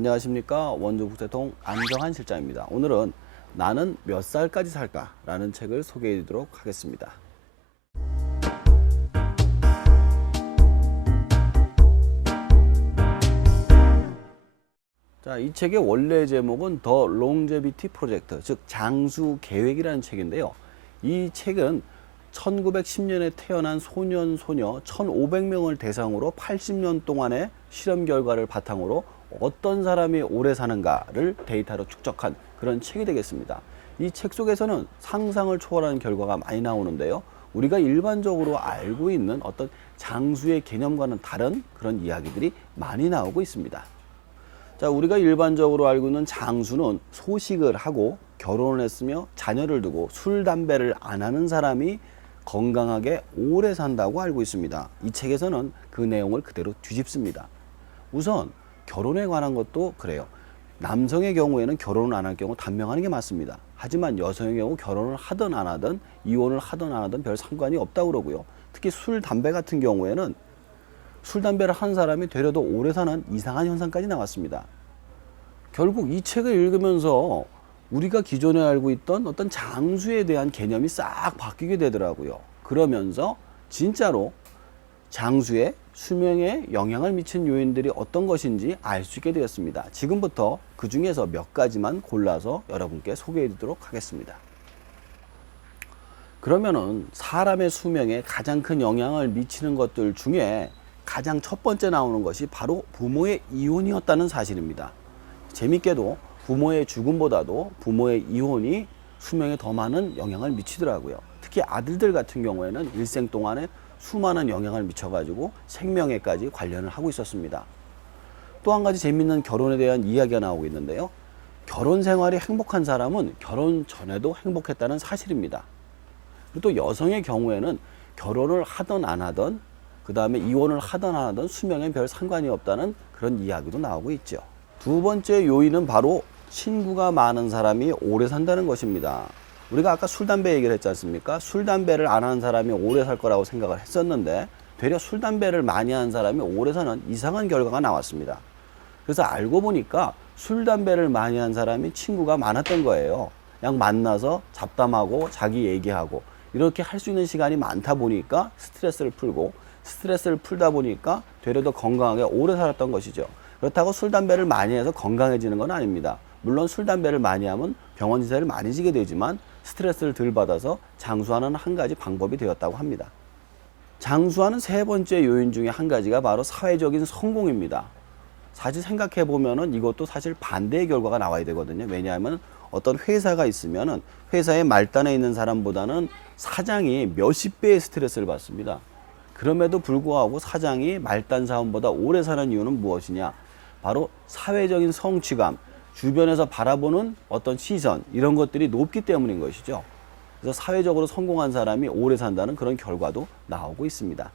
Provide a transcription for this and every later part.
안녕하십니까. 원주국제통 안정환 실장입니다. 오늘은 나는 몇 살까지 살까? 라는 책을 소개해 드리도록 하겠습니다. 자, 이 책의 원래 제목은 더 롱제비티 프로젝트, 즉 장수 계획이라는 책인데요. 이 책은 1910년에 태어난 소년, 소녀 1,500명을 대상으로 80년 동안의 실험 결과를 바탕으로 어떤 사람이 오래 사는가를 데이터로 축적한 그런 책이 되겠습니다. 이 책 속에서는 상상을 초월하는 결과가 많이 나오는데요. 우리가 일반적으로 알고 있는 어떤 장수의 개념과는 다른 그런 이야기들이 많이 나오고 있습니다. 자, 우리가 일반적으로 알고 있는 장수는 소식을 하고 결혼을 했으며 자녀를 두고 술, 담배를 안 하는 사람이 건강하게 오래 산다고 알고 있습니다. 이 책에서는 그 내용을 그대로 뒤집습니다. 우선 결혼에 관한 것도 그래요. 남성의 경우에는 결혼을 안 할 경우 단명하는 게 맞습니다. 하지만 여성의 경우 결혼을 하든 안 하든 이혼을 하든 안 하든 별 상관이 없다고 그러고요. 특히 술, 담배 같은 경우에는 술, 담배를 한 사람이 되려도 오래 사는 이상한 현상까지 나왔습니다. 결국 이 책을 읽으면서 우리가 기존에 알고 있던 어떤 장수에 대한 개념이 싹 바뀌게 되더라고요. 그러면서 진짜로 장수의 수명에 영향을 미친 요인들이 어떤 것인지 알 수 있게 되었습니다. 지금부터 그 중에서 몇 가지만 골라서 여러분께 소개해 드리도록 하겠습니다. 그러면은 사람의 수명에 가장 큰 영향을 미치는 것들 중에 가장 첫 번째 나오는 것이 바로 부모의 이혼이었다는 사실입니다. 재밌게도 부모의 죽음보다도 부모의 이혼이 수명에 더 많은 영향을 미치더라고요. 특히 아들들 같은 경우에는 일생 동안에 수많은 영향을 미쳐가지고 생명에까지 관련을 하고 있었습니다. 또 한 가지 재밌는 결혼에 대한 이야기가 나오고 있는데요. 결혼 생활이 행복한 사람은 결혼 전에도 행복했다는 사실입니다. 그리고 또 여성의 경우에는 결혼을 하든 안 하든 그 다음에 이혼을 하든 안 하든 수명에 별 상관이 없다는 그런 이야기도 나오고 있죠. 두 번째 요인은 바로 친구가 많은 사람이 오래 산다는 것입니다. 우리가 아까 술, 담배 얘기를 했지 않습니까? 술, 담배를 안 하는 사람이 오래 살 거라고 생각을 했었는데 되려 술, 담배를 많이 하는 사람이 오래 사는 이상한 결과가 나왔습니다. 그래서 알고 보니까 술, 담배를 많이 한 사람이 친구가 많았던 거예요. 그냥 만나서 잡담하고 자기 얘기하고 이렇게 할 수 있는 시간이 많다 보니까 스트레스를 풀고 스트레스를 풀다 보니까 되려 더 건강하게 오래 살았던 것이죠. 그렇다고 술, 담배를 많이 해서 건강해지는 건 아닙니다. 물론 술, 담배를 많이 하면 병원 지세를 많이 지게 되지만 스트레스를 덜 받아서 장수하는 한 가지 방법이 되었다고 합니다. 장수하는 세 번째 요인 중에 한 가지가 바로 사회적인 성공입니다. 사실 생각해 보면은 이것도 사실 반대의 결과가 나와야 되거든요. 왜냐하면 어떤 회사가 있으면은 회사의 말단에 있는 사람보다는 사장이 몇십 배의 스트레스를 받습니다. 그럼에도 불구하고 사장이 말단 사원보다 오래 사는 이유는 무엇이냐? 바로 사회적인 성취감, 주변에서 바라보는 어떤 시선 이런 것들이 높기 때문인 것이죠. 그래서 사회적으로 성공한 사람이 오래 산다는 그런 결과도 나오고 있습니다.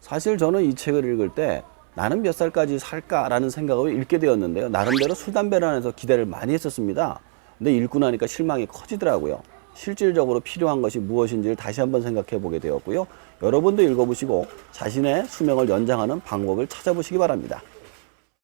사실 저는 이 책을 읽을 때 나는 몇 살까지 살까라는 생각을 읽게 되었는데요. 나름대로 술, 담배를 안 해서 기대를 많이 했었습니다. 근데 읽고 나니까 실망이 커지더라고요. 실질적으로 필요한 것이 무엇인지를 다시 한번 생각해 보게 되었고요. 여러분도 읽어보시고 자신의 수명을 연장하는 방법을 찾아보시기 바랍니다.